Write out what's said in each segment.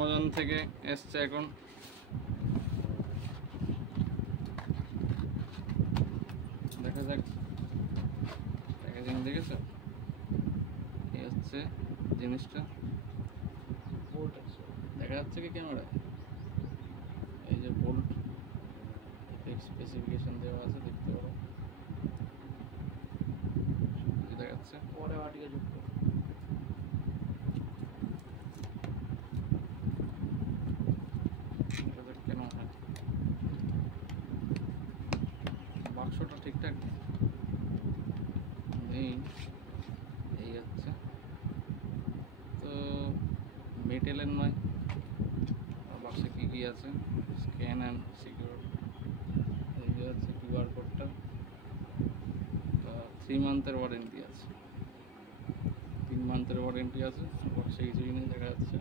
Amazon থেকে এসছে এখন। দেখা যাক প্যাকেজিং দেখেছো, এই হচ্ছে জিনিসটা। দেখা যাচ্ছে কি ক্যামেরায়? এই যে বোল্ট স্পেসিফিকেশন দেওয়া আছে, দেখতে পারো। দেখা যাচ্ছে পরে আটিকে যুক্ত কেন হয়। বাক্সটা ঠিকঠাক নেই, এই হচ্ছে তো মেটেলের নয়। বাক্সে কী কী আছে? স্ক্যান অ্যান্ড সিকিউর, এই যে আছে কিউআর কোডটা। 3 মান্থের ওয়ারেন্টি আছে, 3 মান্থের ওয়ারেন্টি আছে। বাক্সে কিছুই নেই, দেখা যাচ্ছে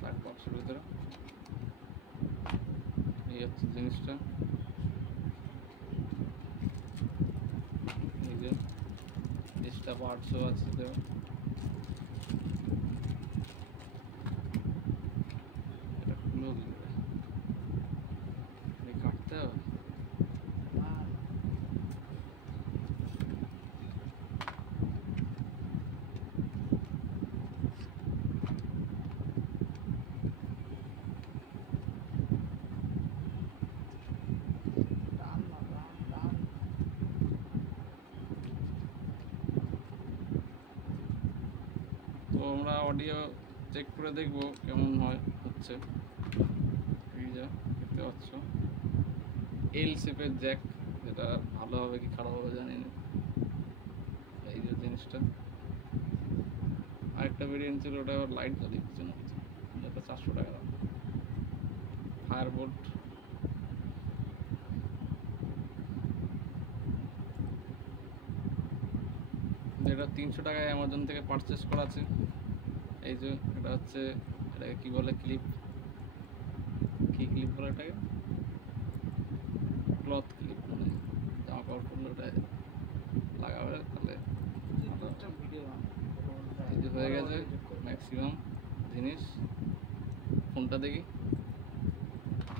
ব্ল্যাক বক্সের ভিতরে। এই হচ্ছে জিনিসটা, এই যে এক্সট্রা পার্টসও আছে দেওয়া। এটা খুলেও দিবে, কাটতে হবে। তো আমরা অডিও চেক করে দেখব কেমন হচ্ছে। এই যা দেখতে পাচ্ছ এল শেপের জ্যাক, যেটা ভালো হবে কি খারাপ হবে জানি না। এই যে জিনিসটা, আরেকটা ভেরিয়েন্ট ছিল, ওটা লাইট জ্বলে পিছনে হচ্ছে, যেটা 400 টাকা দাম। ফায়ারবোল্ট, এটা 300 টাকায় অ্যামাজন থেকে পারচেস করা আছে। এই যে এটা হচ্ছে, এটাকে কী বলে, ক্লিপ, কী ক্লিপ বলে এটাকে? ক্লথ ক্লিপ, মানে জামা কাপড় পরলে ওটা লাগাবে, তাহলে এই যে হয়ে গেছে ম্যাক্সিমাম জিনিস। ফোনটা দেখি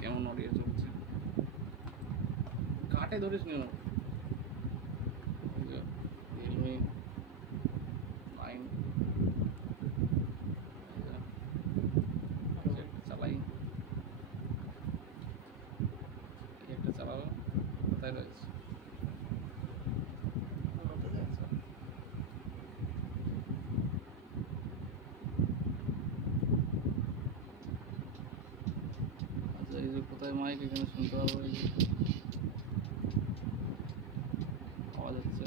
কেমন অডিও চলছে। কাটে ধরিস নি না, রিয়েলমি 9 চালাই, এই একটা চালাবো। কোথায় রয়েছে? আচ্ছা, এই যে কোথায় মাইক, এখানে শুনতে পাবো। এই যে আওয়াজ হচ্ছে,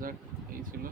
যাক এই ছিল।